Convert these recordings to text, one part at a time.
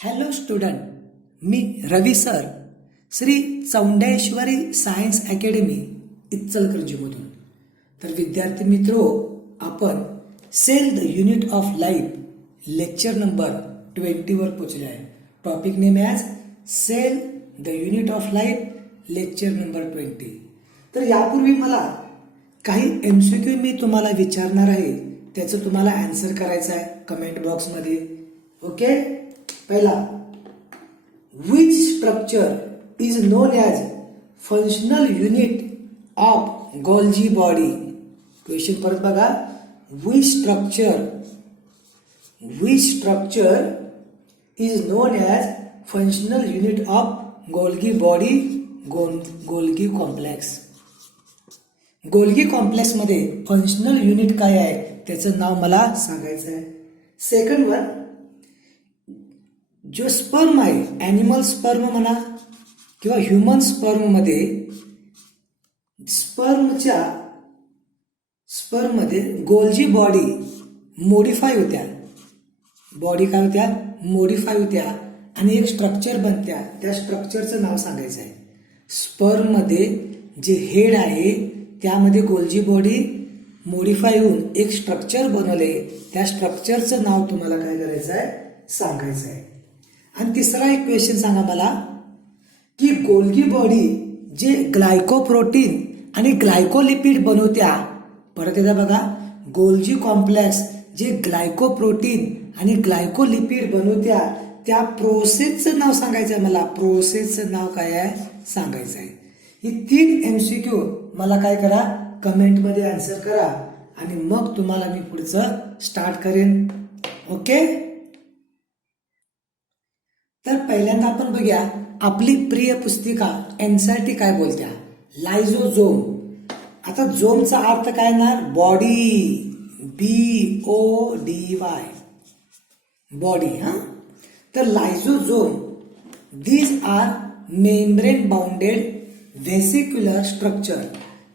Hello student, मी Ravi sir, Shri Chaundeshwari science academy इचलकरंजीमधून. तर विद्यार्थी मित्रो, आपण cell the unit of life lecture number 20 वर पोचले आहे. Topic name as cell the unit of life lecture number 20. तर यापूर्वी मला काही MCQ मी तुम्हाला विचारणार आहे, त्याचं तुम्हाला आन्सर करायचं आहे कमेंट बॉक्समध्ये. ओके. पहिला, which structure is known as functional unit of Golgi body? Question परत बघा. which structure is known as functional unit of Golgi body? Golgi complex. Golgi complex मध्ये फंक्शनल युनिट काय आहे त्याचं नाव मला सांगायचं आहे. सेकंड वन, जो स्पर्म आहे, ॲनिमल स्पर्म म्हणा किंवा ह्युमन स्पर्म मध्ये स्पर्ममध्ये गोल्जी बॉडी मोडिफाय होत्या. बॉडी काय होत्या? मोडिफाय होत्या आणि एक स्ट्रक्चर बनत्या. त्या स्ट्रक्चरचं नाव सांगायचं आहे. स्पर्म मध्ये जे हेड आहे त्यामध्ये गोल्जी बॉडी मोडिफाय होऊन एक स्ट्रक्चर बनवले. त्या स्ट्रक्चरचं नाव तुम्हाला काय करायचं आहे? सांगायचं आहे. आणि तिसरा एक क्वेश्चन सांगा मला की गोल्गी बॉडी जे ग्लायकोप्रोटीन आणि ग्लायकोलिपिड बनवत्या. परत एकदा बघा, गोल्जी कॉम्प्लेक्स जे ग्लायकोप्रोटीन आणि ग्लायकोलिपिड बनवत्या त्या प्रोसेसचं नाव सांगायचं आहे मला. प्रोसेसचं नाव काय आहे सांगायचं आहे. ही 3 MCQ मला काय करा, कमेंटमध्ये आन्सर करा आणि मग तुम्हाला मी पुढचं स्टार्ट करेन. ओके. तर पहिल्यांदा आपण बघूया आपली प्रिय पुस्तिका NCERT काय बोलत्या. लायझोझोम. आता झोमचा अर्थ काय ना? बॉडी. BODY body. तर lysosome these are membrane bounded vesicular structure.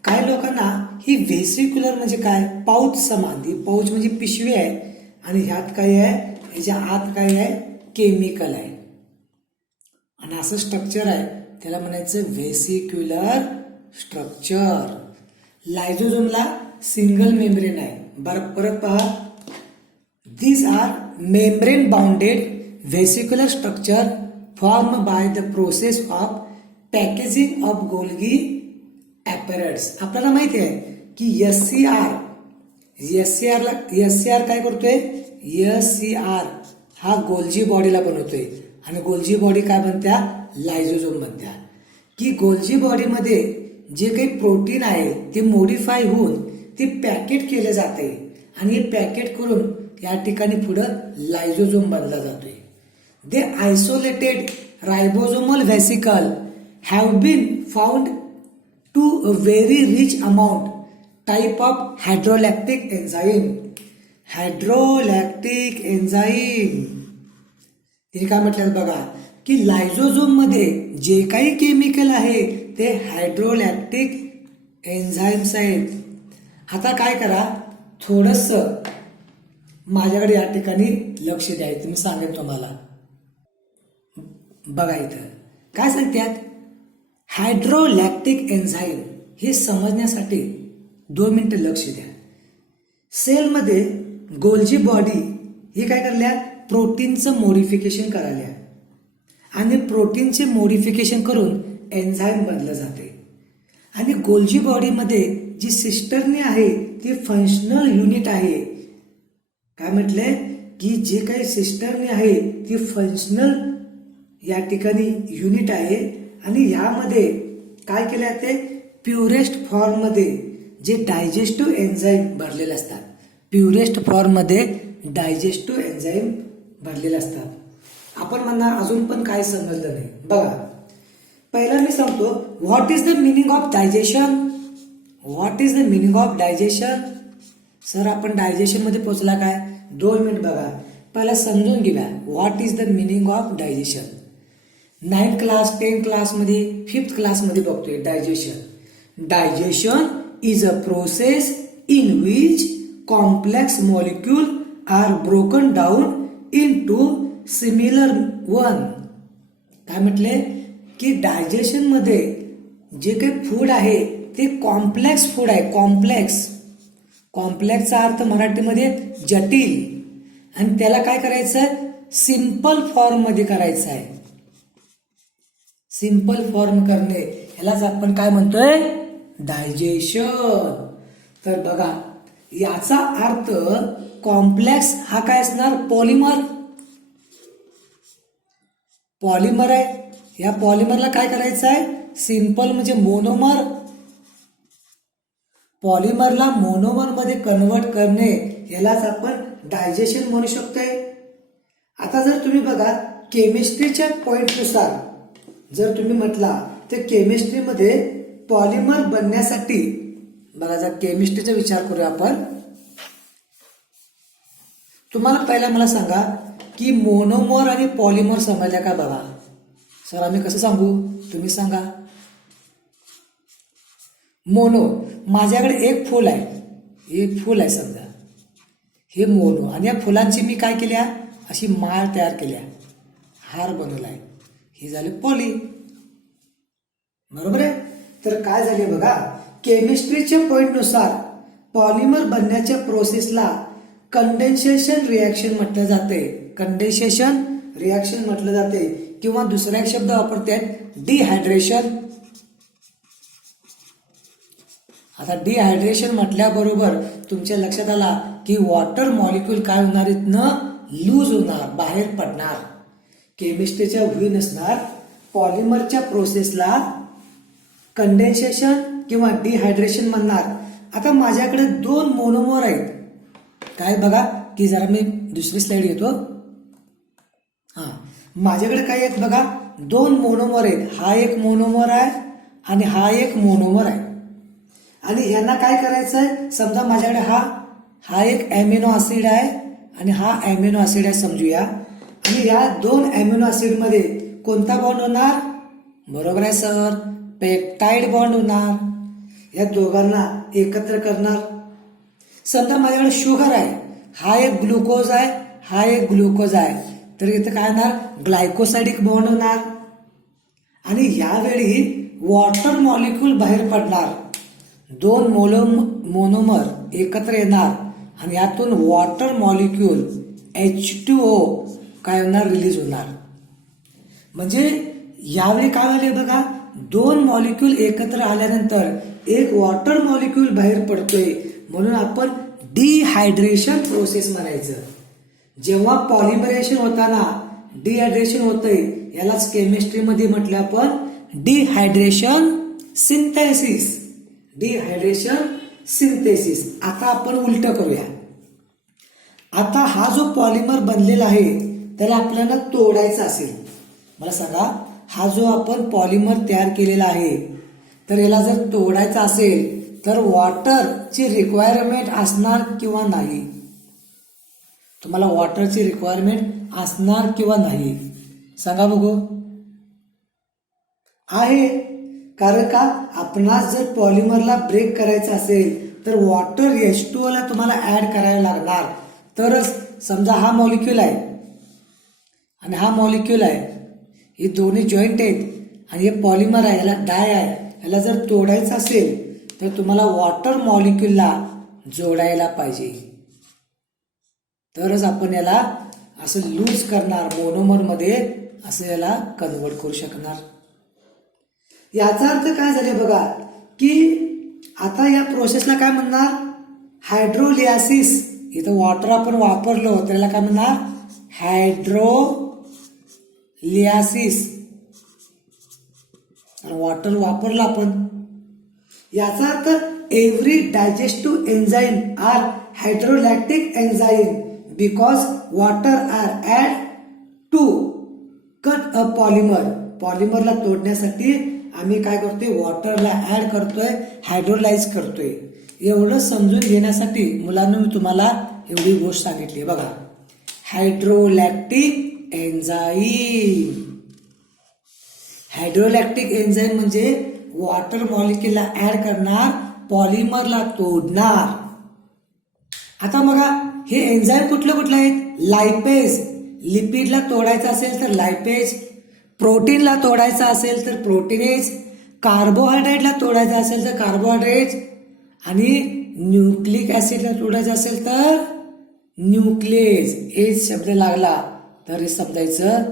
काय लोकांना ही व्हेसिक्युलर म्हणजे काय? पाऊच समान. ही पाऊच म्हणजे पिशवी आहे आणि ह्यात काय आहे? ह्याच्या आत काय आहे? केमिकल आहे आणि असं स्ट्रक्चर आहे, त्याला म्हणायचं व्हेसिक्युलर स्ट्रक्चर. लायझोझोमला सिंगल मेम्ब्रेन आहे. बरं, परत पहा. These are membrane bounded vesicular structure form by the process of packaging of Golgi apparatus. आपल्याला माहिती आहे की SCR काय करतोय? SCR हा गोल्जी बॉडीला बनवतोय आणि गोल्जी बॉडी काय बनत्या? लायझोझोम बनत्या. की गोल्जी बॉडीमध्ये जे काही प्रोटीन आहे ते मोडिफाय होऊन ते पॅकेट केले जाते आणि हे पॅकेट करून या ठिकाणी पुढं लायझोझोम बनला जातोय. दे isolated रायबोझोमल व्हेसिकल have been found to a very rich amount type of hydrolactic enzyme. Hydrolactic enzyme. ते काय म्हटलं बघा की लायझोझोम मध्ये जे काही केमिकल आहे ते हायड्रोलॅक्टिक एन्झाईम्स आहेत. आता काय करा, थोडस माझ्याकडे या ठिकाणी लक्ष द्यायचं. मी सांगेन तुम्हाला. बघा इथं काय सांगतात. हायड्रोलॅक्टिक एन्झाईम हे समजण्यासाठी 2 मिनिटं लक्ष द्या. सेलमध्ये गोल्जी बॉडी हे काय करल्या? प्रोटीनचं मोडिफिकेशन करायला आणि प्रोटीनचे मोडिफिकेशन करून एन्झाईम बनलं जाते. आणि गोल्जी बॉडीमध्ये जी सिस्टरनी आहे ती फंक्शनल युनिट आहे. काय म्हटलंय की जे काही सिस्टरनी आहे ती फंक्शनल या ठिकाणी युनिट आहे आणि ह्यामध्ये काय केले जाते? प्युरेस्ट फॉर्म मध्ये जे डायजेस्टिव्ह एन्झाईम भरलेले असतात. प्युरेस्ट फॉर्म मध्ये डायजेस्टिव्ह एन्झाईम भरलेले असतात. आपण म्हणणार अजून पण काय समजलं नाही. बघा, पहिला मी सांगतो what is the meaning of digestion. What is the meaning of digestion? Sir आपण डायजेशन मध्ये पोहोचला काय? 2 मिनिट बघा. पहिला समजून घेऊया what is the meaning of digestion. 9th class 10th क्लासमध्ये 5th क्लासमध्ये बघतोय digestion. Digestion is a process in which complex molecule are broken down into similar one. काय म्हटले की डायजेशन मध्ये जे काही फूड आहे ते कॉम्प्लेक्स फूड आहे. कॉम्प्लेक्सचा अर्थ मराठीमध्ये जटिल, आणि त्याला काय करायचं, सिंपल फॉर्म मध्ये करायचं आहे. सिंपल फॉर्म करणे यालाच आपण काय म्हणतोय, डायजेशन. तर बघा याचा अर्थ कॉम्प्लेक्स हा काय असणार, पॉलिमर आहे. या पॉलिमरला काय करायचं आहे, सिंपल म्हणजे मोनोमर. पॉलिमरला मोनोमर मध्ये कन्वर्ट करणे यालाच आपण डायजेशन म्हणू शकतोय. आता जर तुम्ही बघा केमिस्ट्रीच्या पॉइंटनुसार जर तुम्ही म्हटला तर केमिस्ट्रीमध्ये पॉलिमर बनण्यासाठी बघा, जर केमिस्ट्रीचा विचार करूया आपण, तुम्हाला पहिला मला सांगा की मोनोमर आणि पॉलिमर समजल्या का बघा. सर आम्ही कसं सांगू, तुम्ही सांगा. मोनो, माझ्याकडे एक फूल आहे समजा, हे मोनो, आणि या फुलांची मी काय केल्या, अशी माळ तयार केल्या, हार बनवलाय, हे झाले पॉली. बरोबर आहे. तर काय झाले बघा, केमिस्ट्रीच्या पॉइंटनुसार पॉलिमर बनण्याच्या प्रोसेसला कंडेन्सेशन रिॲक्शन म्हटलं जाते. कंडेन्सेशन रिॲक्शन म्हटलं जाते, किंवा दुसरा एक शब्द वापरतात डिहायड्रेशन. आता डिहायड्रेशन म्हटल्याबरोबर तुमच्या लक्षात आला की वॉटर मॉलिक्यूल काय होणार, इथनं लूज होणार, बाहेर पडणार. केमिस्ट्रीच्या वही नसणार. पॉलिमरच्या प्रोसेसला कंडेन्सेशन किंवा डिहायड्रेशन म्हणणार. आता माझ्याकडे 2 मोनोमर आहेत. काय बघा की जरा मी दुसरी स्लाइड घेतो. माझ्याकडे काय आहेत बघा, 2 मोनोमर आहेत. हा एक मोनोमर आहे आणि हा एक मोनोमर आहे. आणि यांना काय करायचं आहे, समजा माझ्याकडे हा एक अॅमिनो ऍसिड आहे आणि हा अॅमिनो ऍसिड आहे समजूया. आणि या 2 अॅमिनो ऍसिड मध्ये कोणता बॉन्ड होणार, बरोबर आहे सर, पेप्टाइड बॉन्ड होणार. या दोघांना एकत्र करणार. समजा माझ्याकडे शुगर आहे, हा एक ग्लुकोज आहे, हा एक ग्लुकोज आहे, तर इथं काय होणार, ग्लायकोसाइडिक बॉन्ड होणार. आणि यावेळी वॉटर मॉलिक्यूल बाहेर पडणार. 2 मोनोमर एकत्र येणार आणि यातून वॉटर मॉलिक्यूल H2O काय होणार, रिलीज होणार. म्हणजे यावेळी काय झाले बघा, 2 मॉलिक्यूल एकत्र आल्यानंतर एक वॉटर मॉलिक्यूल बाहेर पडतोय, म्हणून आपण डिहायड्रेशन प्रोसेस म्हणायचं. जेव्हा पॉलिमरेशन होताना डिहायड्रेशन होतंय, यालाच केमिस्ट्रीमध्ये म्हटलं आपण डिहायड्रेशन सिंथेसिस. आता आपण उलट करूया. आता हा जो पॉलिमर बनलेला आहे त्याला आपल्याला तोडायचा असेल, मला सांगा, हा जो आपण पॉलिमर तयार केलेला आहे तर याला जर तोडायचा असेल तर वॉटरची रिक्वायरमेंट असणार किंवा नाही, तुम्हाला वॉटरची रिक्वायरमेंट असणार किंवा नाही, सांगा बघू. आहे, कारण का आपणास जर पॉलिमरला ब्रेक करायचं असेल तर वॉटर H2O ला तुम्हाला ऍड करायला लागणार. तरच समजा हा मॉलिक्यूल आहे आणि हा मॉलिक्यूल आहे, हे दोन्ही जॉईंट आहेत आणि हे पॉलिमर आहे, याला डाय आहे, याला जर तोडायचं असेल तर तुम्हाला वॉटर मॉलिक्यूलला जोडायला पाहिजे, तरच आपण याला असं लूज करणार, मोनोमर मध्ये असं याला कन्वर्ट करू शकणार. याचा अर्थ काय झाले बघा की आता या प्रोसेसला काय म्हणणार, हायड्रोलियासिस. इथं वॉटर आपण वापरलो त्याला काय म्हणणार, हायड्रोलियासिस. वॉटर वापरलं आपण. याचा अर्थ every digestive enzyme are hydrolactic enzyme because water are add to cut a polymer. पॉलिमरला तोडण्यासाठी आम्ही काय करतोय, वॉटरला ऍड करतोय, हायड्रोलाइज करतोय. एवढं समजून घेण्यासाठी मुलांना मी तुम्हाला एवढी गोष्ट सांगितली बघा. हायड्रोलॅक्टिक एन्झाईम. हायड्रोलॅक्टिक एन्झाईम म्हणजे वॉटर मॉलिक्यूलला ऍड करणार, पॉलिमरला तोडणार. आता बघा हे एन्झाईम कुठले आहेत, लायपेज. लिपिडला तोडायचं असेल तर लायपेज, प्रोटीनला तोडायचं असेल तर प्रोटीनेज, कार्बोहायड्रेटला तोडायचं असेल तर कार्बोहायड्रेट, आणि न्यूक्लिक ऍसिडला तोडायचं असेल तर न्यूक्लेज. हेच शब्द लागला तर हे समजायचं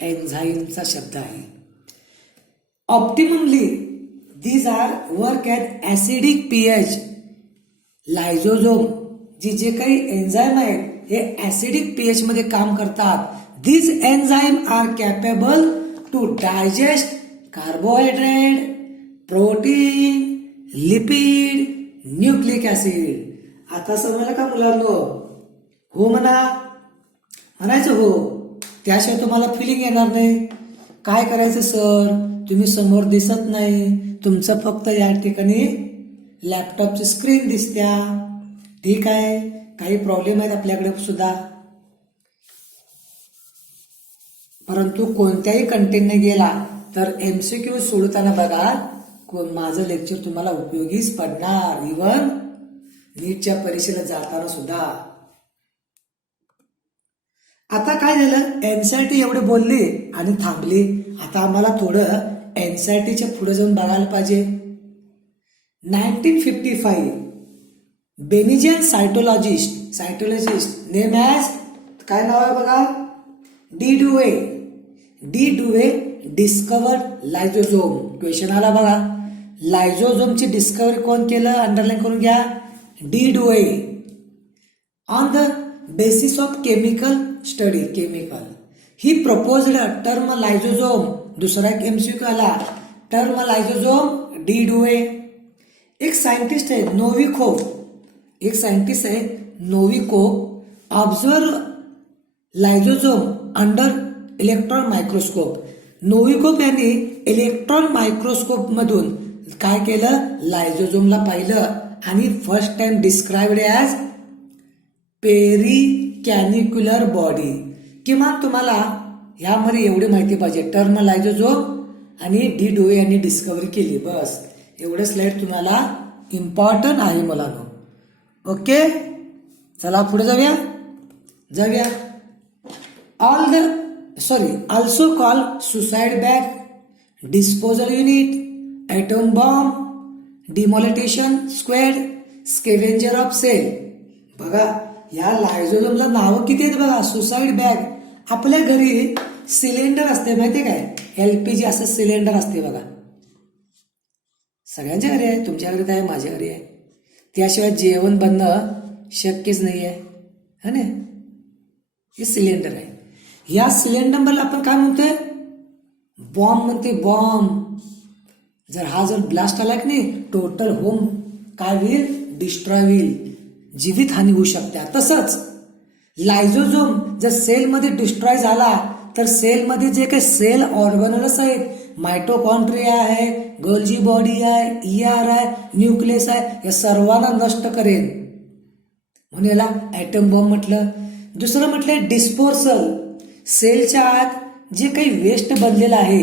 एन्झाईमचा शब्द आहे. ऑप्टिममली these are work at acidic pH. लायझोझोम जे काही एन्झाईम आहेत हे ऍसिडिक पीएच मध्ये काम करतात. these enzyme are capable to digest carbohydrate, protein, lipid, nucleic acid. आता समजलं का मुलांनो? हो म्हणा, म्हणायचं हो. त्याशिवाय तुम्हाला फिलिंग येणार नाही. काय करायचं सर, तुम्ही समोर दिसत नाही, तुमचं फक्त या ठिकाणी लॅपटॉपची स्क्रीन दिसत्या. ठीक आहे, काही प्रॉब्लेम आहेत आपल्याकडे सुद्धा, परंतु कोणत्याही कंटेंटने गेला तर एमसीक्यू सोडताना बघा, माझं लेक्चर तुम्हाला उपयोगीच पडणार. इव्हन नीटच्या परीक्षेला जाताना सुद्धा. आता काय झालं, एनसीईआरटी एवढे बोलली आणि थांबली. आता आम्हाला थोडं एनसीईआरटीच्या पुढे जाऊन बघायला पाहिजे. 1955 बेनिजियन सायटोलॉजिस्ट नेम ॲज, काय नाव आहे बघा, de Duve discovered lysosome. Question आला बघा, लायझोझोमची डिस्कवरी कोण केलं? अंडरलाईन करून घ्या, de Duve. On the basis of chemical study, chemical, he proposed term lysosome. दुसरा एक एमसीक्यू आला, टर्म लायझोझोम, डी डुवे. एक सायंटिस्ट आहे Novikoff, observe lysosome under electron microscope. Novikoff यांनी इलेक्ट्रॉन मायक्रोस्कोप मधून काय केलं, लायझोझोमला पाहिलं आणि first time described as pericanicular body. किंवा तुम्हाला यामध्ये एवढी माहिती पाहिजे, टर्म लायझोझोम आणि डी डुवे यांनी डिस्कवरी केली. बस एवढं स्लाइड तुम्हाला इम्पॉर्टंट आहे मुलांनो. ओके, चला पुढे जाऊया. Also call suicide bag, disposal unit, atom bomb, demolition squad, scavenger of cell. बघा या लायझोझोमला नावं किती आहेत बघा. सुसाइड बॅग, आपल्या घरी सिलेंडर असते माहितीये काय, एलपीजी असं सिलेंडर असते बघा. सगळ्यांच्या घरी आहे, तुमच्या घरी आहे, माझ्या घरी आहे. त्याशिवाय जेवण बनणं शक्यच नाही आहे, है ना. हे सिलेंडर आहे. या सिलेंडरला आपण काय म्हणतोय, बॉम्ब म्हणते, बॉम्ब. जर ब्लास्ट आला की नाही, टोटल होम काय होईल, डिस्ट्रॉय होईल, जीवित हानी होऊ शकते. तसंच लायझोझोम जर सेलमध्ये डिस्ट्रॉय झाला तर सेलमध्ये जे काही सेल ऑर्गनल्स आहेत, मायटोकॉन्ड्रिया आहे, गोल्जी बॉडी आहे, ईआर आहे, न्यूक्लियस आहे, या सर्वांना नष्ट करेल, म्हणून याला ॲटम बॉम्ब म्हटलं. दुसरं म्हटलं डिस्पोर्सल. सेलच्या आत जे काही वेस्ट बनलेलं आहे,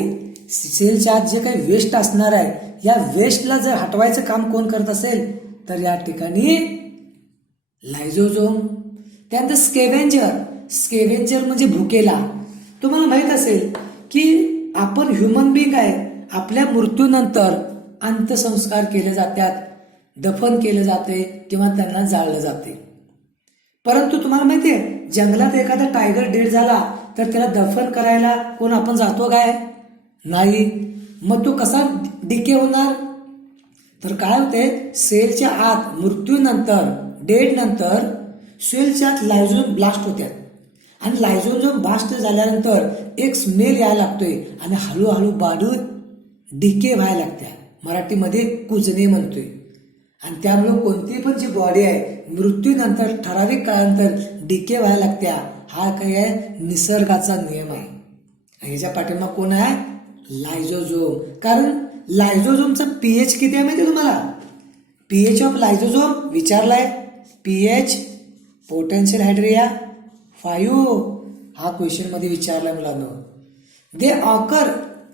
सेलच्या आत जे काही वेस्ट असणार आहे, या वेस्टला जर हटवायचं काम कोण करत असेल तर या ठिकाणी लायझोझोम. त्यानंतर स्केव्हेंजर म्हणजे भुकेला. तुम्हाला माहित असेल की आपण ह्युमन बिंग आहे, आपल्या मृत्यूनंतर अंत्यसंस्कार केले जातात, दफन केले जाते किंवा त्यांना जाळलं जाते. परंतु तुम्हाला माहितीये, जंगलात एखादा टायगर डेड झाला तर त्याला दफन करायला कोण आपण जातो काय? नाही. मग तो कसा डिके होणार? तर काय होते, सेलच्या आत मृत्यूनंतर, डेड नंतर सेलच्या आत लायझोझोम ब्लास्ट होत्या आणि लायझोझोम ब्लास्ट झाल्यानंतर एक स्मेल यायला लागतोय आणि हळूहळू बाडू डिके व्हायला लागत्या, मराठीमध्ये कुजणे म्हणतोय. आणि त्यामुळे कोणती पण जी बॉडी आहे मृत्यूनंतर ठराविक काळानंतर डिके व्हायला लागत्या. हा काय आहे, निसर्गाचा नियम आहे. ह्याच्या पाठीमाग कोण आहे, लायझोझोम. कारण लायझोझोमचा पीएच किती आहे माहिती तुम्हाला? पीएच ऑफ लायझोझोम विचारलाय, पीएच पोटेन्शियल हायड्रिया 5. हा क्वेश्चन मध्ये विचारलाय मुलांनो. They occur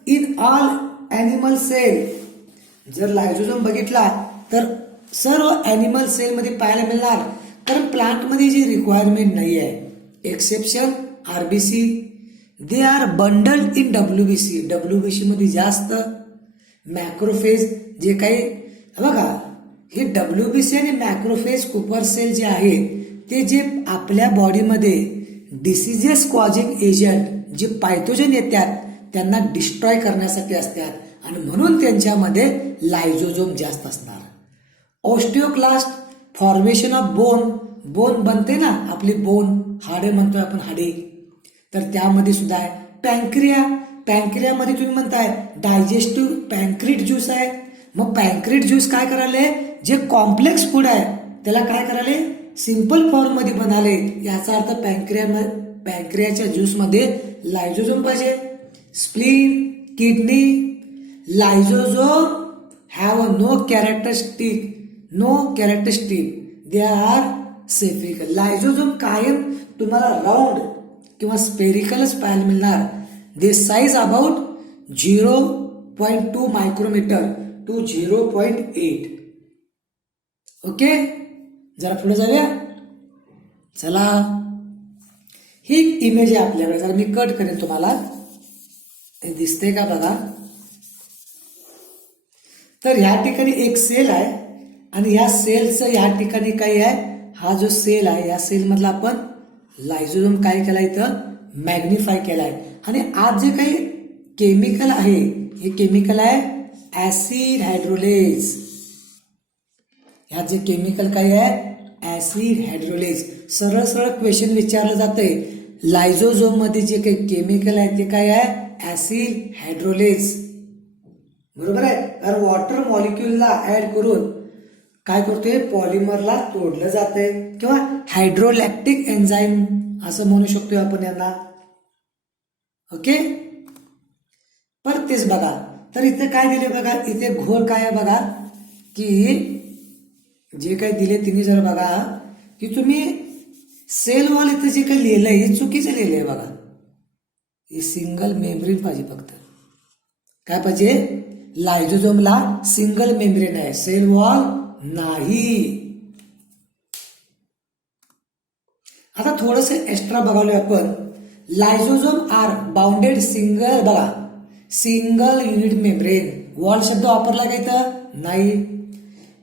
in all animal cell. जर लायझोझोम बघितला तर सर्व ॲनिमल सेल मध्ये पाहायला मिळणार, कारण प्लांट मध्ये जी रिक्वायरमेंट नाही आहे. Exception RBC, they are bundled in WBC. WBC मध्ये जास्त मॅक्रोफेज जे काही बघा, हे डब्ल्यूबीसी आणि मॅक्रोफेज कुपर सेल जे आहेत ते जे आपल्या बॉडीमध्ये डिसीजेस कॉजिंग एजंट जे पायथोजन येतात त्यांना डिस्ट्रॉय करण्यासाठी असतात आणि म्हणून त्यांच्यामध्ये लायझोझोम जास्त असणार. ऑस्टिओक्लास्ट फॉर्मेशन ऑफ बोन, बोन बनते ना आपली बोन, हाडे म्हणतोय आपण हाडे, तर त्यामध्ये सुद्धा आहे. पॅन्क्रिया, पॅन्क्रियामध्ये तुम्ही म्हणताय डायजेस्टिव्ह पॅन्क्रिट ज्यूस आहे. मग पॅन्क्रिट ज्यूस काय करायले, जे कॉम्प्लेक्स फूड आहे त्याला काय करायले सिंपल फॉर्म मध्ये बनाले. याचा अर्थ पॅन्क्रियाच्या ज्यूस मध्ये लायझोझोम पाहिजे. Spleen, kidney, lysosome have no characteristic, they are spherical. Lysosome कायम तुम्हाला राऊंड किंवा स्पेरिकलच पाहायला मिळणार. They size about 0.2 micrometre to 0.8. Okay, जरा पुढे जाऊया. चला, ही इमेज आहे आपल्याकडे. जरा मी कट करेन तुम्हाला, दिसते का बघा. तर ह्या ठिकाणी एक सेल आहे आणि या सेलचं या ठिकाणी काय आहे, हा जो सेल आहे या सेल मधला आपण लायझोझोम काय केला इथं मॅग्निफाय केलाय. आणि आज जे काही केमिकल आहे हे केमिकल आहे ऍसिड हायड्रोलेज. ह्यात जे केमिकल काय आहे ऍसिड हायड्रोलेज. सरळ सरळ क्वेश्चन विचारलं जातंय, लायझोझोम मध्ये जे काही केमिकल आहे ते काय आहे ऍसिड हायड्रोलेज. बरोबर आहे, कारण वॉटर मॉलिक्युलला ऍड करून काय करतोय पॉलिमरला तोडलं जातंय किंवा हायड्रोलॅक्टिक एन्झाईम असं म्हणू शकतोय आपण यांना. ओके, पण तेच बघा. तर इथे काय दिले बघा, इथे घोळ काय आहे बघा, की जे काही दिले तिने जर बघा की तुम्ही सेल वॉल इथे जे काही लिहिलंय हे चुकीचं लिहिलंय बघा. हे सिंगल मेम्ब्रेन पाहिजे, फक्त काय पाहिजे लायझोझोमला सिंगल मेम्ब्रेन आहे, सेल वॉल नाही. आता थोडस एक्स्ट्रा बघालोय आपण. लायझोझोम आर बाउंडेड सिंगल बघा सिंगल युनिट मेम्ब्रेन. वॉल शब्द वापरला का इथं नाही.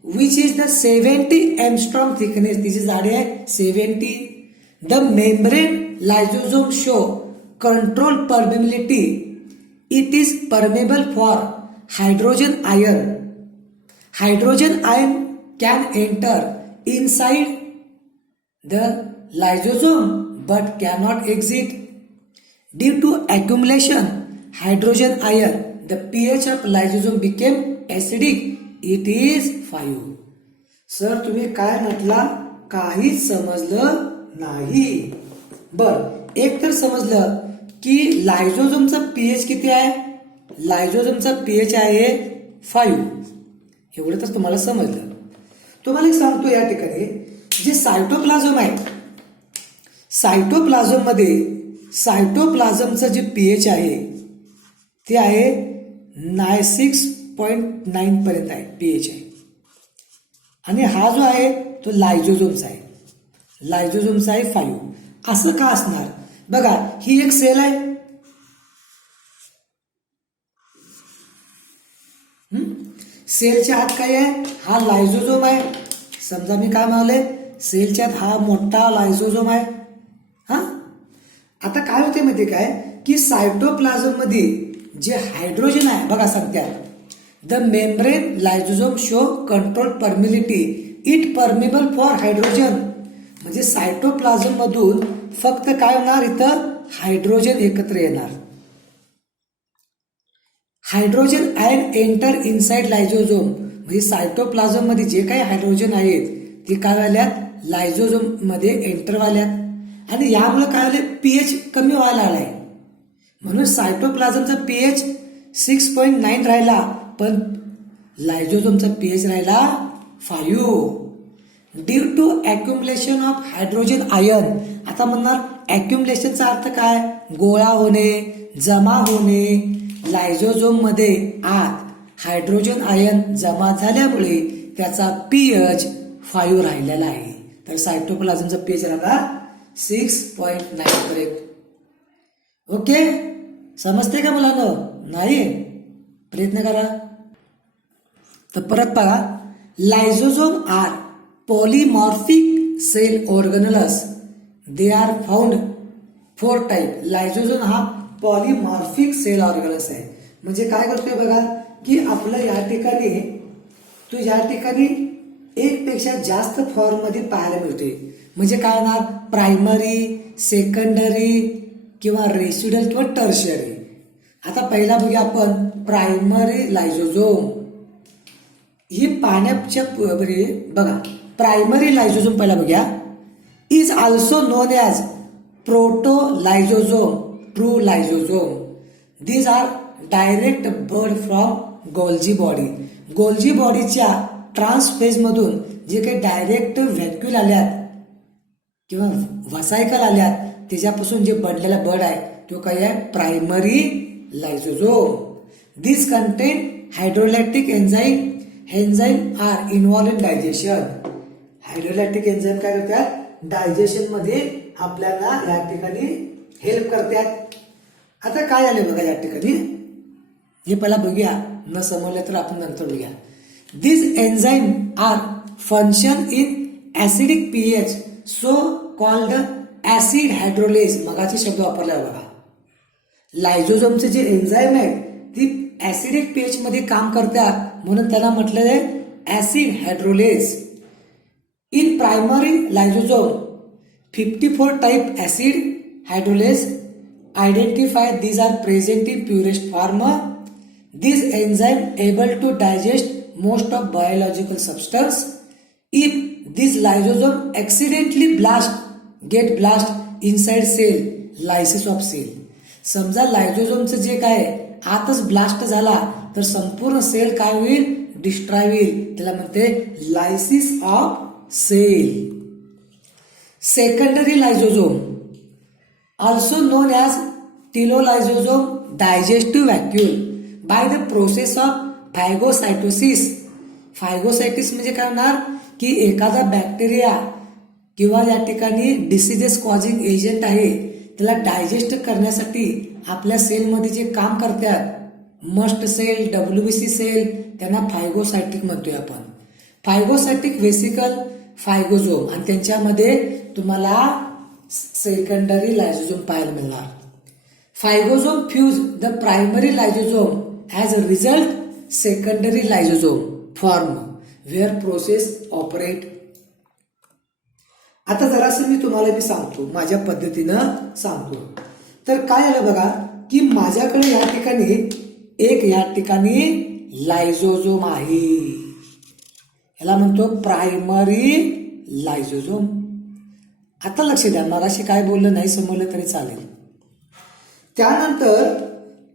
Which is the 70 angstrom thickness, तिची जाडी आहे 70. The membrane lysosome show control permeability, it is permeable for hydrogen ion. Hydrogen ion can enter inside the lysosome but cannot exit due to accumulation hydrogen ion. The pH of lysosome became acidic. It is 5. Sir तुम्ही काय म्हटला काहीच समजलं नाही. बर, एक तर समजलं की लायझोझोमचा पीएच किती आहे. लायझोझोमचा पीएच आहे 5. एवढं तर तुम्हाला समजलं. तुम्हाला एक सांगतो या ठिकाणी जे सायटोप्लाझम आहे, सायटोप्लाझम मध्ये सायटोप्लाझमचं जे पीएच आहे ते आहे 6.9 पर्यंत आहे पीएच आहे. आणि हा जो आहे तो लायझोझोमचा आहे, लायझोझोमचा आहे 5. असं का असणार बघा, ही एक सेल आहे. सेलच्या आत काय आहे, हा लायझोझोम आहे. समजा मी काय म्हणाले, सेलच्या आत हा मोठा लायझोझोम आहे. हा, आता काय होते माहिती काय की सायटोप्लाझम मध्ये जे हायड्रोजन आहे बघा सांगतात, the membrane lysosome show control permeability, it permeable for hydrogen. म्हणजे सायटोप्लाझम मधून फक्त काय होणार, इथं हायड्रोजन एकत्र येणार. Hydrogen ion enter inside lysosome. म्हणजे सायटोप्लाझम मध्ये जे काही हायड्रोजन आहेत ते काय व्हायल्यात लायझोझोम मध्ये एंटर व्हायल्यात. आणि यामुळे काय झालं, पीएच कमी व्हायला लागलाय. म्हणून सायटोप्लाझमचा पीएच 6.9 राहिला, पण लायझोझोमचा पीएच राहिला 5 due to accumulation of hydrogen ion. आता म्हणणार अक्युमुलेशनचा अर्थ काय, गोळा होणे, जमा होणे. लायझोझोम मध्ये आत हायड्रोजन आयन जमा झाल्यामुळे त्याचा पीएच 5 राहिलेला आहे. तर सायटोप्लाझमचा पीएच राहिला 6.9 पर्यंत. ओके, समजते का मुलांनो? नाही? प्रयत्न करा. तर परत बघा, lysosome are polymorphic cell organelles. They are found 4 type. Lysosome हा पॉलीमॉर्फिक सेल ऑर्गनल्स आहे. म्हणजे काय करतोय बघा, की आपलं या ठिकाणी एक पेक्षा जास्त फॉर्म मध्ये पाहायला मिळते. म्हणजे काय होणार, प्रायमरी, सेकंडरी किंवा रेसिड्युअल किंवा टर्शियरी. आता पहिला बघूया आपण प्रायमरी लायझोझोम. ही पाण्याच्या बघा, प्रायमरी लायझोझोम पहिला बघूया. Is also known as protolysosome, true lysosome. These are direct bird from Golgi body. Golgi बॉडीच्या ट्रान्सफेज मधून जे काही डायरेक्ट व्हॅक्यूल आल्यात किंवा व्हसायकल आल्यात त्याच्यापासून जे बनलेला बर्ड आहे तो काय आहे, primary lysosome. This contain hydrolytic enzyme are involve in digestion. Hydrolytic enzyme काय करतात, डायजेशन मध्ये आपल्याला या ठिकाणी हेल्प करतात. आता काय आले बघा या ठिकाणी, हे पहिला बघूया, न समजलं तर आपण नंतर बघूया. This enzyme are function in acidic pH, so called acid hydrolase. मगाचे शब्द वापरला बघा. लायझोझोमचे जे एन्झाईम आहेत ती ऍसिडिक पीएच मध्ये काम करतात म्हणून त्याला म्हटलं आहे acid hydrolase. In primary lysosome 54 type acid hydrolase identify. These are present in purest form. This enzyme able to digest most of biological substance. If this lysosome accidentally get blast inside cell, lysis of cell. समजा लायझोझोमचं जे काय आतच blast झाला तर संपूर्ण sale काय होईल, destroy होईल. त्याला म्हणते lysis of cell. Secondary lysosome also known as telolysosome digestive vacuole by the process of phagocytosis. फायगोसायटिस म्हणजे काय होणार, की एखादा बॅक्टेरिया किंवा या ठिकाणी डिसीजेस कॉझिंग एजंट आहे त्याला डायजेस्ट करण्यासाठी आपल्या सेलमध्ये जे काम करतात, मस्ट सेल, WBC सेल, त्यांना फायगोसायटिक म्हणतोय आपण. फायगोसायटिक वेसिकल, फायगोझोम, आणि त्यांच्यामध्ये तुम्हाला सेकंडरी लायझोझोम पाहायला मिळणार. Phagosome fuse the primary lysosome as a result secondary lysosome form where process operate. आता जरासं मी तुम्हाला सांगतो, माझ्या पद्धतीनं सांगतो. तर काय आलं बघा, की माझ्याकडे या ठिकाणी लायझोझोम आहे. याला म्हणतो प्रायमरी लायझोझोम. आता लक्ष द्या, मगाशी काय बोललं नाही समजलं तरी चालेल. त्यानंतर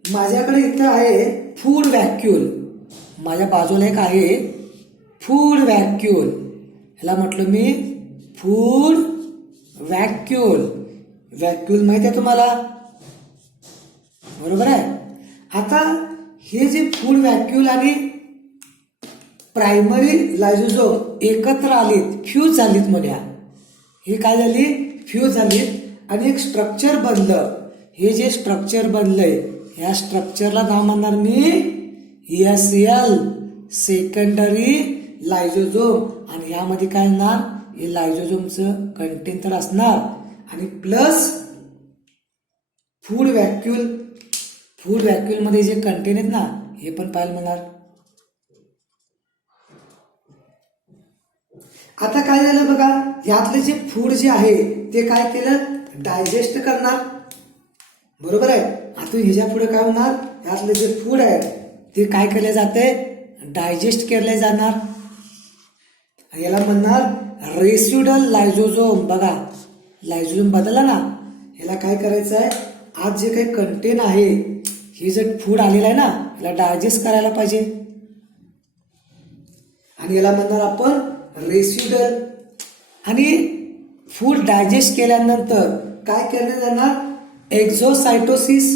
माझ्याकडे इथं आहे फूड व्हॅक्यूल. माझ्या बाजूला एक आहे फूड व्हॅक्यूल. ह्याला म्हटलं मी फूड व्हॅक्यूल. व्हॅक्यूल माहिती आहे तुम्हाला, बरोबर आहे. आता हे जे फूड व्हॅक्यूल आणि प्रायमरी लायझोझोम एकत्र आलीत, फ्यूज झालीत म्हणूया. हे काय झाली, फ्यूज झालीत आणि एक स्ट्रक्चर बनलं. हे जे स्ट्रक्चर बनलंय या स्ट्रक्चरला नाव म्हणणार मी SL, सेकंडरी लायझोझोम. आणि यामध्ये काय होणार, हे लायझोझोमचं कंटेंट तर असणार आणि प्लस फूड व्हॅक्यूल. फूड व्हॅक्यूल मध्ये जे कंटेंट आहेत ना हे पण पाहायला मिळणार. आता काय झालं बघा, यातले जे फूड जे आहे ते काय केलं, डायजेस्ट करणार, बरोबर आहे. आता ह्याच्या पुढे काय होणार, यातले जे फूड आहे ते काय केले जाते, डायजेस्ट केले जाणार. याला म्हणणार रेसिड्युअल लायझोझोम. बघा लायझोझोम बदलला ना, याला काय करायचं आहे, आज जे काही कंटेन आहे हे जे फूड आलेलं आहे ना याला डायजेस्ट करायला पाहिजे आणि याला म्हणणार आपण रेसिड्युअल. आणि फूड डायजेस्ट केल्यानंतर काय केलं जाणार, एक्झोसायटोसिस.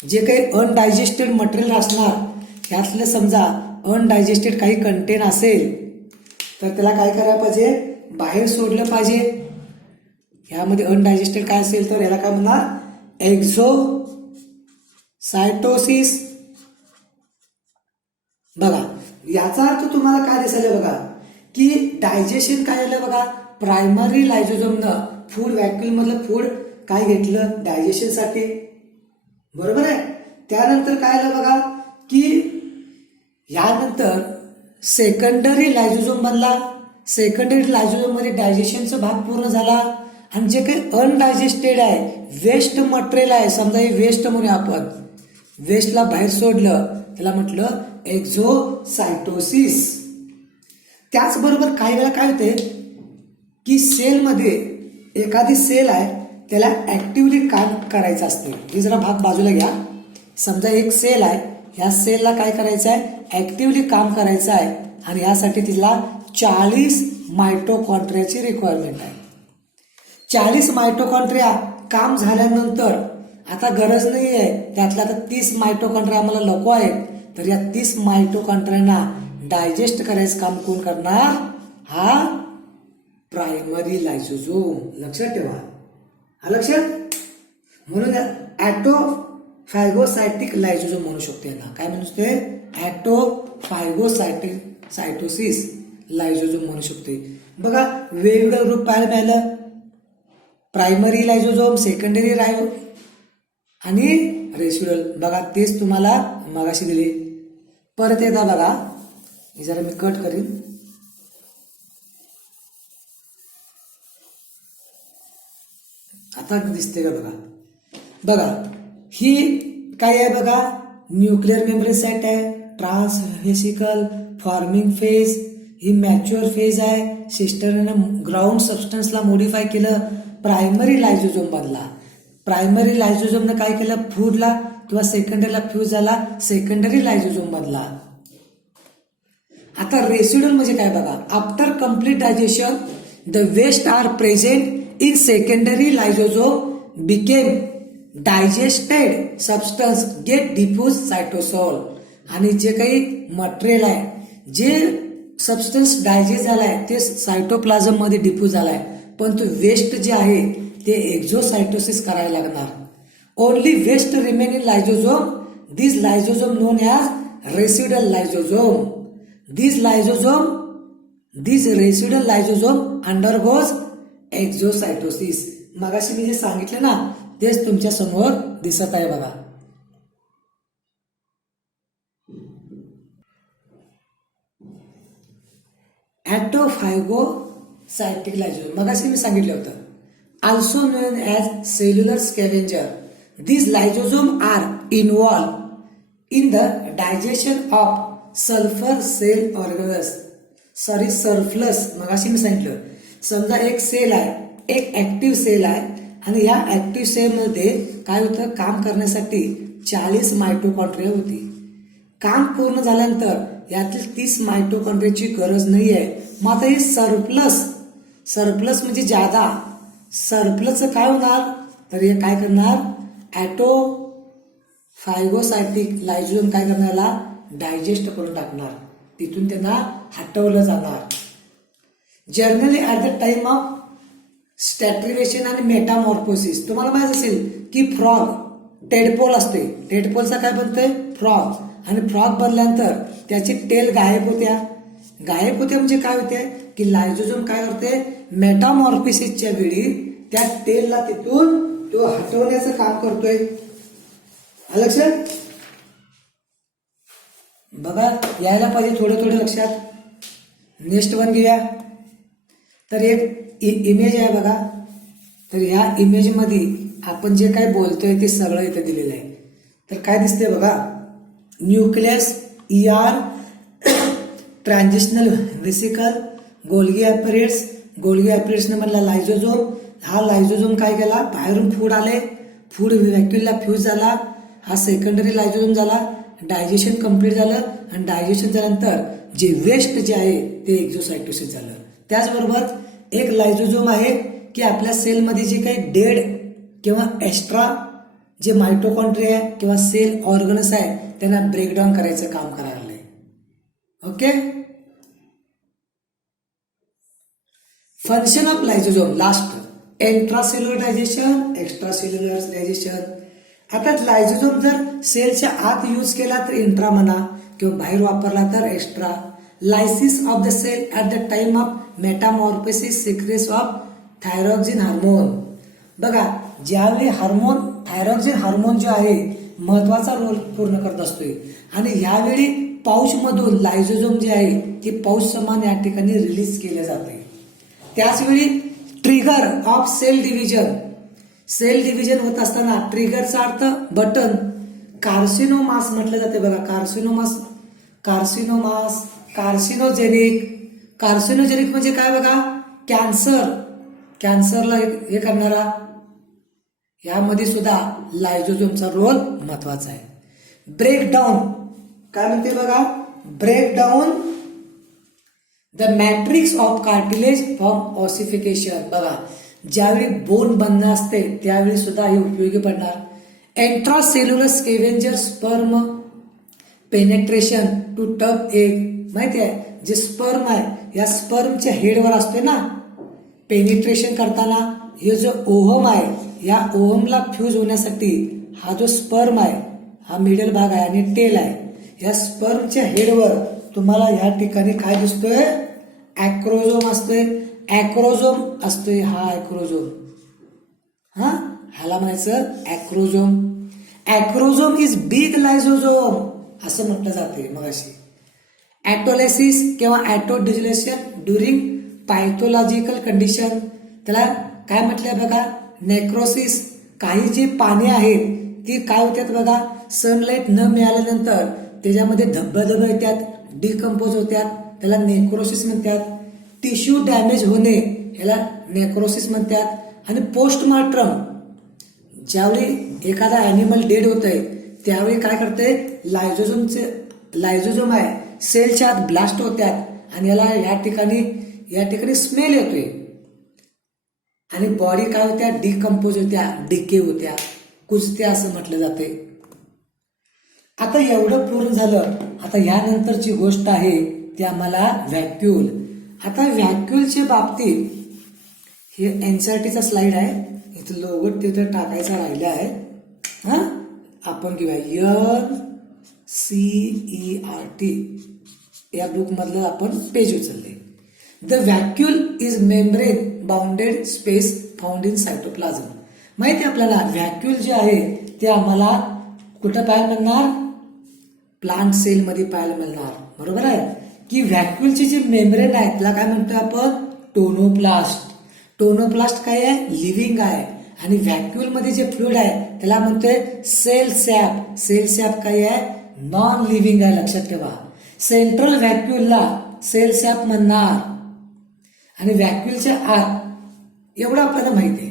जे काही अनडायजेस्टेड मटेरियल असणार त्यातलं समजा अनडायजेस्टेड काही कंटेन असेल तर त्याला काय करायला पाहिजे, बाहेर सोडलं पाहिजे. यामध्ये अनडायजेस्टेड काय असेल तर याला काय म्हणणार, एक्झोसायटोसिस. बघा याचा अर्थ तुम्हाला काय दिसायला बघा की डायजेशन काय झालं बघा. प्रायमरी लायझोझोमनं फूड व्हॅक्यूल मधलं फूड काय घेतलं डायजेशनसाठी, बरोबर आहे. त्यानंतर काय झालं बघा की यानंतर सेकंडरी लायझोझोम मध्ये डायजेशनचा भाग पूर्ण झाला आणि जे काही अनडायजेस्टेड आहे वेस्ट मटेरियल आहे, समजा हे वेस्ट म्हणूया आपण, वेस्टला बाहेर सोडलं त्याला म्हटलं एक्झोसायटोसिस. त्याचबरोबर काही वेळा काय होते की सेलमध्ये एखादी सेल आहे त्याला ऍक्टिव्हली काम करायचं असते. हे जरा भाग बाजूला घ्या. समजा एक सेल आहे, ह्या सेलला काय करायचं आहे ऍक्टिव्हली काम करायचं आहे आणि यासाठी तिला 40 मायटोकॉन्ड्रियाची रिक्वायरमेंट आहे. 40 मायटोकॉन्ड्रिया काम झाल्यानंतर आता गरज नाही आहे त्यातल्या आता 30 मायटोकॉन्ड्रिया आम्हाला नको आहेत, तर या 30 मायटोकॉन्ड्रियांना डायजेस्ट करायचं काम कोण करणार, हा प्रायमरी लायझोझोम. लक्षात ठेवा, हा लक्षात. म्हणून ॲटोफॅगोसायटिक लायझोझोम म्हणू शकतो यांना. काय म्हणू शकते ॲटोफॅगोसायटोसिस लायझोझोम म्हणू शकते. बघा वेगवेगळं ग्रुप पाहायला मिळालं, प्रायमरी लायझोझोम, सेकंडरी लायझोझोम आणि रेसिड्युअल. बघा तेच तुम्हाला मगाशी दिले. परत एकदा बघा, हे जरा मी कट करीन. आता दिसते का बघा. बघा ही काय आहे बघा, न्यूक्लिअर मेम्ब्रेन साइट आहे, ट्रान्सव्हेसिकल फॉर्मिंग फेज, ही मॅच्युअर फेज आहे. सिस्टरनं ग्राउंड सबस्टन्सला मॉडिफाय केलं प्रायमरी लायझोझोम मधला. प्रायमरी लायझोझोमनं काय केलं फूडला किंवा सेकंडरीला फ्यूज झाला सेकंडरी लायझोझोम मधला. आता रेसिड्युअल म्हणजे काय बघा, after complete digestion the waste are present in secondary lysosome became digested substance get diffuse cytosol. आणि जे काही मटेरियल आहे, जे सबस्टन्स डायजेस्ट झालाय ते सायटोप्लाझम मध्ये डिफ्यूज झालाय, पण तो वेस्ट जे आहे ते एक्झोसायटोसिस करायला लागणार. Only waste remain in lysosome, this lysosome known as residual lysosome. This residual lysosome undergoes exocytosis. मगाशी मी जे सांगितलं ना तेच तुमच्या समोर दिसत आहे बघा. ॲटोफॅगोसायटिक लायझोझोम मगाशी मी सांगितलं होतं. also known as cellular scavenger. These lysosomes are involved in the digestion of surplus मगाशी मी सांगितलं. समजा एक सेल आहे, एक ऍक्टिव्ह सेल आहे आणि या ऍक्टिव्ह सेलमध्ये काय होतं, काम करण्यासाठी 40 मायटोकॉन्ड्रिया होती. काम पूर्ण झाल्यानंतर यातील 30 मायटोकॉन्ड्रियाची गरज नाही आहे. मग आता हे सरप्लस म्हणजे जादा, सरप्लसचं काय होणार, तर हे काय करणार ॲटोफॅगोसायटिक लायझोझोम काय करणार, याला डायजेस्ट करून टाकणार, तिथून त्यांना हटवलं जाणार. Generally at the time of starvation आणि मेटामॉर्फोसिस. तुम्हाला माहित असेल की फ्रॉग टेडपोल असते, टेडपोलचा काय बनतंय फ्रॉग, आणि फ्रॉग बनल्यानंतर त्याची टेल गायब होत्या म्हणजे काय होते की लायझोझोम काय करते मेटामॉर्फोसिसच्या वेळी त्या टेलला तिथून तो हटवण्याचं काम करतोय. लक्षात बघा, यायला पाहिजे थोडं लक्षात. नेक्स्ट वन घेऊया. तर एक इमेज आहे बघा. तर ह्या इमेज मध्ये आपण जे काय बोलतोय ते सगळं इथे दिलेलं आहे. तर काय दिसतंय बघा, न्यूक्लियस, ER, ट्रान्झिशनल व्हेसिकल, गोल्गी ॲपरेट्सने म्हणला लायझोझोम. हा लायझोझोम काय केला, बाहेरून फूड आले, फूड व्हॅक्यूलला फ्यूज झाला, हा सेकंडरी लायझोझोम झाला, डायजेशन कम्प्लीट झालं आणि डायजेशन झाल्यानंतर जे वेस्ट जे आहे ते एक्झोसायटोसिस झालं. त्याचबरोबर एक लायझोझोम आहे की आपल्या सेलमध्ये जे काही डेड किंवा एक्स्ट्रा जे मायटोकॉन्ड्रिया किंवा सेल ऑर्गन्स आहे त्यांना ब्रेकडाऊन करायचं काम करायला लागलंय. Okay. Function of lysosome last. Intracellular digestion, extracellular digestion. आता लायझोझोम जर सेलच्या आत यूज केला तर इंट्रा म्हणा किंवा बाहेर वापरला तर extra. Lysis of the cell at the time of metamorphosis secretion of thyroxine hormone. बघा, ज्यावेळी थायरॉक्सिन हार्मोन जो आहे महत्वाचा रोल पूर्ण करत असतोय आणि ह्यावेळी पाऊच मधून लायझोझोम जे आहे ते पाऊच समान या ठिकाणी रिलीज केले जाते. त्याचवेळी ट्रिगर ऑफ सेल डिव्हिजन होत असताना ट्रिगरचा अर्थ बटन. कार्सिनोमास म्हटलं जाते बघा, कार्सिनोजेनिक म्हणजे काय बघा, कॅन्सरला हे करणारा. यामध्ये सुद्धा लायझोझोमचा रोल महत्वाचा आहे. ब्रेकडाऊन काय म्हणते बघा, breakdown the matrix of cartilage from ossification. बघा, ज्यावेळी बोन बनणं असते त्यावेळी सुद्धा हे उपयोगी पडणार. Intracellular scavenger sperm penetration to the egg. माहिती आहे, जे स्पर्म आहे या स्पर्मच्या हेडवर असते ना, पेनिट्रेशन करताना हे जो ओहम आहे या ओहमला फ्यूज होण्यासाठी हा जो स्पर्म आहे हा मिडल भाग आहे आणि टेल आहे. या स्पर्मच्या हेडवर तुम्हाला या ठिकाणी काय दिसतोय, ऍक्रोझोम असतोय. हा ऍक्रोझोम, ह्याला म्हणायचं ऍक्रोझोम. ऍक्रोझोम इज बिग लायझोझोम असं म्हटलं जाते मगाशी. ऍटोलेसिस किंवा ऍटोडिज्युलेशन ड्युरिंग पॅथॉलॉजिकल कंडिशन, त्याला काय म्हटलंय बघा, नेक्रोसिस. काही जी पाने आहेत ती काय होतात बघा, सनलाईट न मिळाल्यानंतर त्याच्यामध्ये धब्बधब येतात, डिकम्पोज होतात, त्याला नेक्रोसिस म्हणतात. टिश्यू डॅमेज होणे याला नेक्रोसिस म्हणतात. आणि पोस्टमार्टम, ज्यावेळी एखादा ॲनिमल डेड होत आहे त्यावेळी काय करते, लायझोझोम आहे सेलच्या आत ब्लास्ट होत्यात आणि याला या ठिकाणी स्मेल येतोय आणि बॉडी काय होत्या, डिकम्पोज होत्या, डिके होत्या, कुजत्या असं म्हटलं जाते. आता एवढं पूर्ण झालं. आता यानंतरची गोष्ट आहे ती आम्हाला व्हॅक्यूल. आता व्हॅक्यूलच्या बाबतीत हे एनसीईआरटीचा स्लाइड आहे, इथं लोगो तिथं टाकायचा राहिला आहे. आपण घेऊया NCERT या बुक मधलं आपण पेज उचलले. The vacuole is membrane bounded space found in cytoplasm. माहिती आहे आपल्याला, व्हॅक्यूल जे आहे ते आम्हाला कुठं पाहायला मिळणार, प्लांट सेल मध्ये पाहायला मिळणार. बरोबर आहे की व्हॅक्यूलची जी मेम्ब्रेन आहे त्याला काय म्हणतो आपण, टोनोप्लास्ट. टोनोप्लास्ट काय आहे, लिव्हिंग आहे. आणि व्हॅक्यूल मध्ये जे फ्लुइड आहे त्याला म्हणतोय सेल सॅप. सेल सॅप काय आहे, नॉन लिव्हिंग आहे, लक्षात ठेवा. सेंट्रल व्हॅक्यूलला सेल सॅप म्हणणार. आणि व्हॅक्यूलच्या आत एवढं आपल्याला माहिती आहे.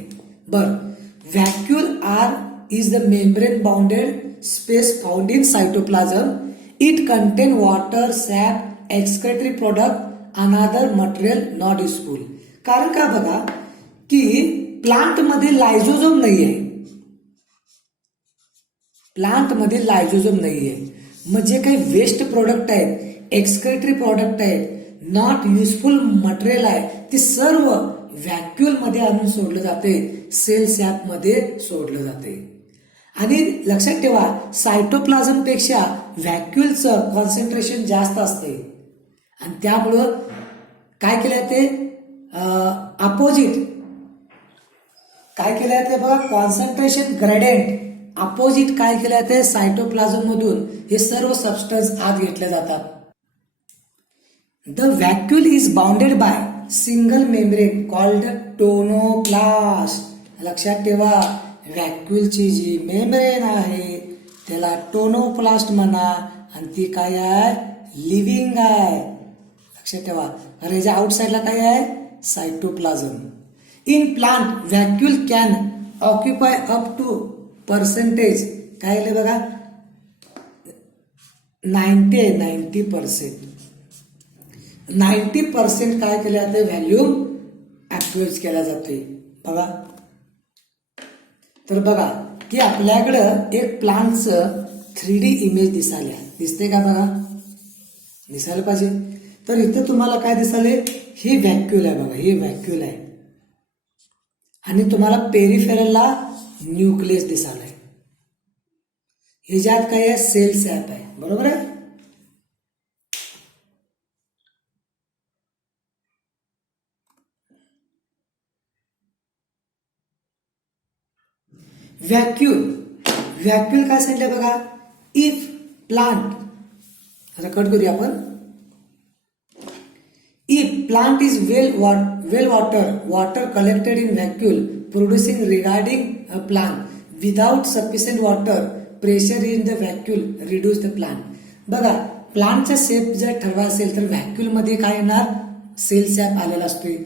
Vacuole are is the membrane bounded space found in cytoplasm. It contain water, sap, excretory product, another material not useful. कारण का बघा की प्लांट मध्ये लायझोझोम नाहीये, मग जे काही वेस्ट प्रोडक्ट आहेत, एक्सक्रेटरी प्रोडक्ट आहेत, नॉट युजफुल मटेरियल आहे, ते सर्व व्हॅक्यूल मध्ये आणून सोडलं जाते, सेल सॅप मध्ये सोडलं जाते. आणि लक्षात ठेवा, सायटोप्लाझम पेक्षा व्हॅक्यूलचं कॉन्सन्ट्रेशन जास्त असते आणि त्यामुळं काय केलं ते अपोजिट काय केलं ते बघा, कॉन्सन्ट्रेशन ग्रेडियंट अपोजिट काय केलं ते सायटोप्लाझम मधून हे सर्व सबस्टन्स आत घेतले जातात. The vacuole is bounded by single membrane called tonoplast. लक्षात ठेवा, व्हॅक्यूलची जी मेम्ब्रेन आहे त्याला टोनोप्लास्ट म्हणा आणि ती काय आहे, लिव्हिंग आहे. लक्षात ठेवा. अरे याच्या आउटसाइडला काय आहे, cytoplasm. In plant vacuole can occupy up to percentage काय आहे बघा, 90% काय केलं जाते, व्हॅल्यूम ऍक्युएज केला जाते. बघा तर बघा की आपल्याकडं एक प्लांटचं 3D इमेज दिसते का बघा, दिसायला पाहिजे. तर इथे तुम्हाला काय दिसाले, हे व्हॅक्यूल आहे बघा, हे व्हॅक्यूल आहे आणि तुम्हाला पेरिफेरलला न्यूक्लियस दिसायलाय. ह्याच्यात काय आहे, सेल सॅप आहे. बरोबर आहे. व्हॅक्यूल काय सांगितलं बघा. इफ प्लांट, आता कट करूया आपण. If plant is well water collected in vacuole producing regarding a plant without sufficient water pressure in the vacuole reduce the plant. बघा, प्लांटचा शेप जर ठरवा असेल तर व्हॅक्यूल मध्ये काय येणार, सेल सॅप आलेला असतोय.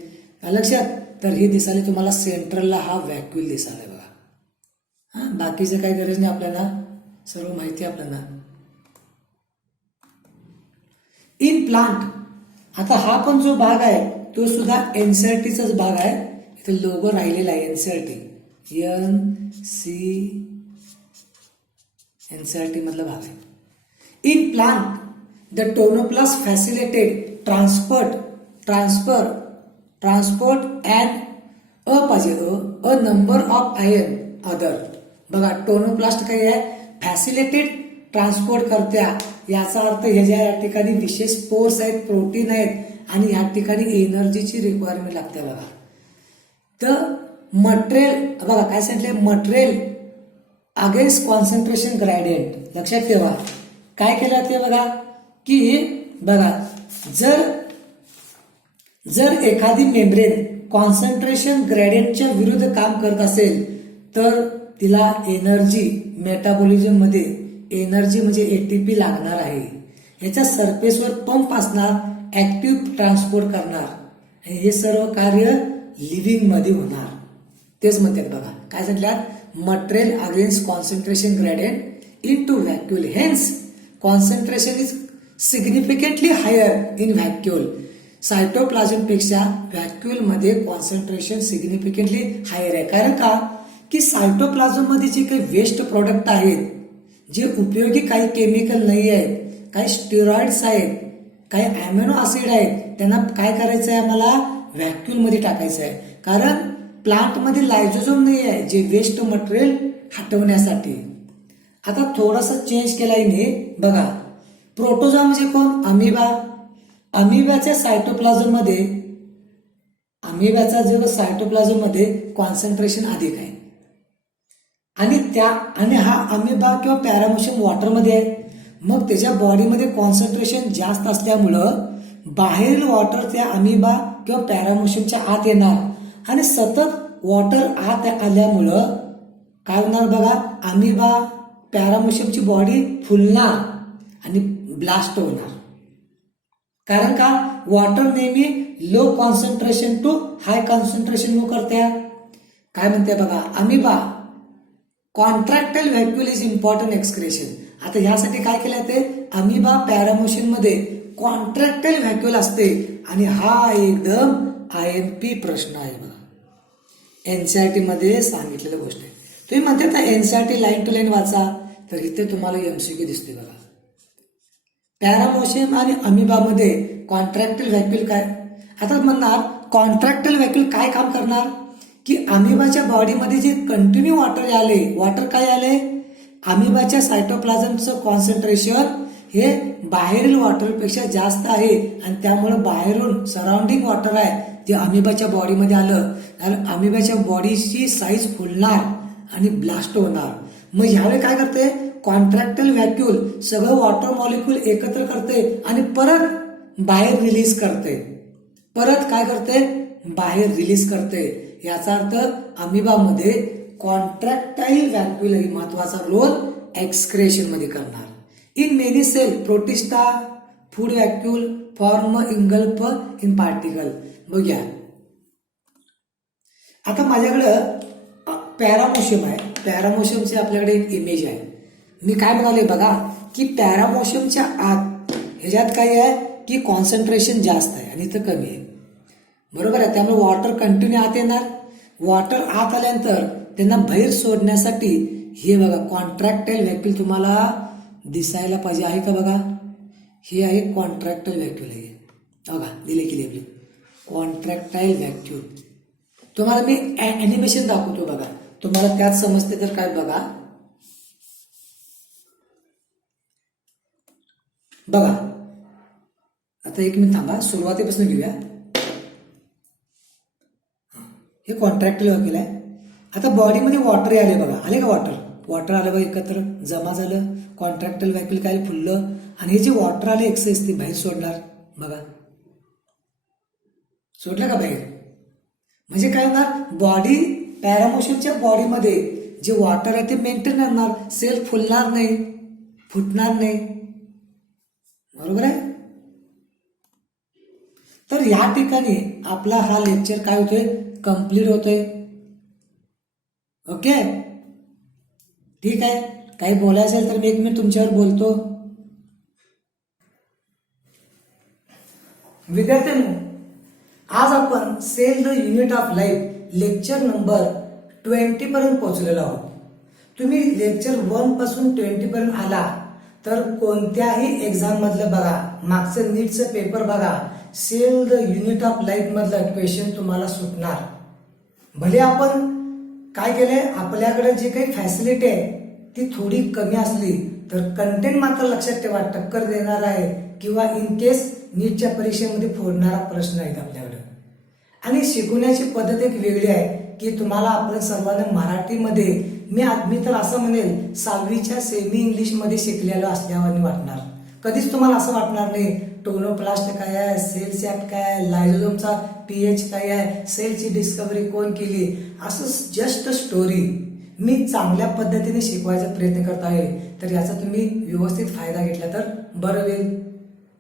लक्षात, तर हे दिसायला तुम्हाला सेंट्रलला हा व्हॅक्यूल दिसायला बघा. हा, बाकीचं काही गरज नाही, आपल्याला सर्व माहिती आपल्याला. इन प्लांट, आता हा पण जो भाग आहे तो सुद्धा एनसीईआरटीचाच भाग आहे. इथे लोगो राहिलेला आहे एनसीईआरटी, एनसीईआरटी मधला भाग आहे. In plant the tonoplast facilitated transport and पाहिजे a number of ion other. बघा, टोनोप्लास्ट काय आहे, फॅसिलिटेड ट्रान्सपोर्ट करत्या. याचा अर्थ ह्याच्या या ठिकाणी विशेष पोर्स आहेत, प्रोटीन आहेत आणि या ठिकाणी एनर्जीची रिक्वायरमेंट लागते. बघा, तर मटेरियल, बघा काय सांगितलंय, मटेरियल अगेन्स्ट कॉन्सन्ट्रेशन ग्रेडियंट. लक्षात ठेवा काय केलं ते बघा, की बघा जर एखादी मेम्ब्रेन कॉन्सन्ट्रेशन ग्रेडियंटच्या विरुद्ध काम करत असेल तर तिला एनर्जी, मेटाबॉलिझम मध्ये एनर्जी म्हणजे एटीपी लागणार आहे. याच्या सरफेसवर पंप असणार, ऍक्टिव्ह ट्रान्सपोर्ट करणार. हे सर्व कार्य लिव्हिंग मध्ये होणार. तेच म्हणतात बघा, काय सांगितलं, material against concentration gradient in to vacuole. Hence concentration is significantly higher in vacuole. Cytoplasm पेक्षा व्हॅक्यूल मध्ये कॉन्सन्ट्रेशन सिग्निफिकंटली हायर आहे. कारण का, की सायटोप्लाझम मध्ये जे काही वेस्ट प्रोडक्ट आहेत, जे उपयोगी काही केमिकल नाही आहेत, काही स्टेरॉइड्स आहेत, काही अॅमिनो ऍसिड आहेत, त्यांना काय करायचं आहे, आम्हाला व्हॅक्यूल मध्ये टाकायचं आहे. कारण प्लांट मध्ये लायझोझोम नाही आहे जे वेस्ट मटेरियल हटवण्यासाठी. आता थोडासा चेंज केला इने. बघा, प्रोटोझोआ म्हणजे कोण, अमिबा. अमिबाच्या सायटोप्लाझम मध्ये कॉन्सन्ट्रेशन अधिक आहे आणि हा अमिबा किंवा पॅरामोशियम वॉटरमध्ये आहे. मग त्याच्या बॉडीमध्ये कॉन्सन्ट्रेशन जास्त असल्यामुळं बाहेरील वॉटर त्या अमिबा किंवा पॅरामोशियमच्या आत येणार आणि सतत वॉटर आत आल्यामुळं काय होणार बघा, अमिबा पॅरामोशियमची बॉडी फुलणार आणि ब्लास्ट होणार. कारण का, वॉटर नेहमी low concentration to high concentration move करते. काय म्हणते बघा, amoeba contractile vacuole is important excretion. आता ह्यासाठी काय केलं ते, अमिबा पॅरामोशियम मध्ये कॉन्ट्रॅक्टाइल व्हॅक्यूल असते आणि हा एकदम IMP प्रश्न आहे बघा. एनसीईआरटी मध्ये सांगितलेली गोष्ट आहे. तुम्ही म्हणते ना एनसीईआरटी लाईन टू लाईन वाचा, तर इथे तुम्हाला MCQ दिसते बघा. पॅरामोशियम आणि अमिबा मध्ये कॉन्ट्रॅक्टाइल व्हॅक्यूल काय. आता म्हणणार कॉन्ट्रॅक्टाइल व्हॅक्यूल काय काम करणार, की अमिबाच्या बॉडीमध्ये जे कंटिन्यू वॉटर काय आले, अमिबाच्या सायटोप्लाझमचं कॉन्सन्ट्रेशन हे बाहेरील वॉटरपेक्षा जास्त आहे आणि त्यामुळे बाहेरून सराउंडिंग वॉटर आहे ते अमिबाच्या बॉडीमध्ये आलं तर अमिबाच्या बॉडीची साईज फुलणार आणि ब्लास्ट होणार. मग ह्यावेळी काय करते, कॉन्ट्रॅक्टाइल व्हॅक्यूल सगळं वॉटर मॉलिक्यूल एकत्र करते आणि परत बाहेर रिलीज करते. बाहेर रिलीज करते. याचा अर्थ अमिबामध्ये कॉन्ट्रॅक्टाइल व्हॅक्यूल ही महत्वाचा रोल एक्सक्रेशन मध्ये करणार. In many cell protista food vacuole form engulf in particle. बघूया, आता माझ्याकडं पॅरामोशियम आहे. पॅरामोशियमचे आपल्याकडे एक इमेज आहे. मी काय म्हणाले बघा, की पॅरामोशियमच्या आत ह्याच्यात काय आहे, की कॉन्सन्ट्रेशन जास्त आहे आणि इथं कमी आहे. बरोबर आहे. त्यामुळे वॉटर कंटिन्यू आत येणार. वॉटर आत आल्यानंतर त्यांना बाहेर सोडण्यासाठी हे बघा कॉन्ट्रॅक्टाइल व्हॅक्यूल तुम्हाला दिसायला पाहिजे. आहे का बघा, हे आहे कॉन्ट्रॅक्टाइल व्हॅक्यूल आहे. बघा दिले की लेबल कॉन्ट्रॅक्टाइल व्हॅक्यूल. तुम्हाला मी ॲनिमेशन दाखवतो बघा, तुम्हाला त्यात समजते तर काय बघा. बघा आता एक मिनिट थांबा, सुरुवातीपासून घेऊया. हे कॉन्ट्रॅक्टिल वकील आहे. आता बॉडीमध्ये वॉटर आले बघा, आले का वॉटर आलं बघा, एकत्र जमा झालं. कॉन्ट्रॅक्टिल वॅक्युल काय फुललं आणि हे जे वॉटर आले एक्सेस ते बाहेर सोडणार बघा, सोडलं का बाहेर. म्हणजे काय होणार, बॉडी पॅरामोशनच्या बॉडीमध्ये जे वॉटर आहे ते मेंटेन राहणार, सेल फुलणार नाही, फुटणार नाही, बरोबर आहे. तर या ठिकाणी आपला हा लेक्चर काय होतोय, कंप्लीट होतोय. ओके ठीक आहे. काही बोलायचं असेल तर मी एक मिनिट तुमच्यावर बोलतो. विद्यार्थ्यांनो, आज आपण cell the unit of life lecture number 20 पर्यंत पोहोचलेलो आहोत. तुम्ही लेक्चर 1 पासून 20 पर्यंत आला तर कोणत्याही एक्झाम मधलं बघा, मागचं नीटचं पेपर बघा, cell the unit of life मधलं क्वेश्चन तुम्हाला सुटणार. भले आपण काय केलंय, आपल्याकडे जे काही फॅसिलिटी आहे ती थोडी कमी असली तर कंटेंट मात्र लक्षात ठेवा, टक्कर देणार आहे किंवा इन केस नीटच्या परीक्षेमध्ये फोडणारा प्रश्न आहेत आपल्याकडे. आणि शिकवण्याची पद्धत एक वेगळी आहे की तुम्हाला आपण सर्वांना मराठीमध्ये, मी तर असं म्हणेल 6वीच्या सेमी इंग्लिश मध्ये शिकलेलो असल्यावर वाटणार. कधीच तुम्हाला असं वाटणार नाही टोनोप्लास्ट काय आहे, सेल सॅप काय आहे, लायझोझोमचा पीएच काय आहे, सेलची डिस्कव्हरी कोण केली, असं जस्ट स्टोरी मी चांगल्या पद्धतीने शिकवायचा प्रयत्न करत आहे. तर याचा तुम्ही व्यवस्थित फायदा घेतला तर बरं होईल.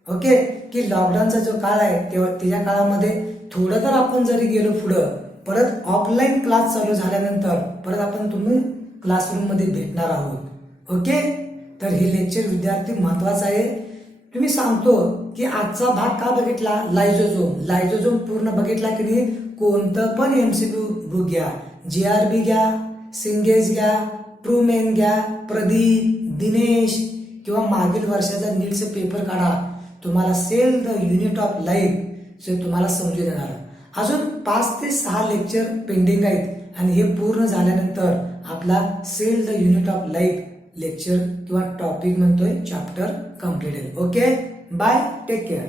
ओके, की लॉकडाऊनचा जो काळ आहे तेव्हा त्याच्या काळामध्ये थोडं तर आपण जरी गेलो पुढं, परत ऑफलाईन क्लास चालू झाल्यानंतर परत आपण तुम्ही क्लासरूम मध्ये भेटणार आहोत. ओके, तर हे लेक्चर विद्यार्थी महत्वाचं आहे. तुम्ही सांगतो की आजचा भाग का बघितला, लायझोझोम पूर्ण बघितला की नाही. कोणतं पण एमसीक्यू बुक घ्या, जीआरबी घ्या, सिंगेज घ्या, ट्रूमेन घ्या, प्रदीप, दिनेश किंवा मागील वर्षाचा नीटचा पेपर काढा, तुम्हाला cell the unit of life तुम्हाला समजून येणार. अजून 5 ते 6 लेक्चर पेंडिंग आहेत आणि हे पूर्ण झाल्यानंतर आपला cell the unit of life lecture किंवा टॉपिक म्हणतोय चॅप्टर कंप्लीट आहे. Okay, bye, take care.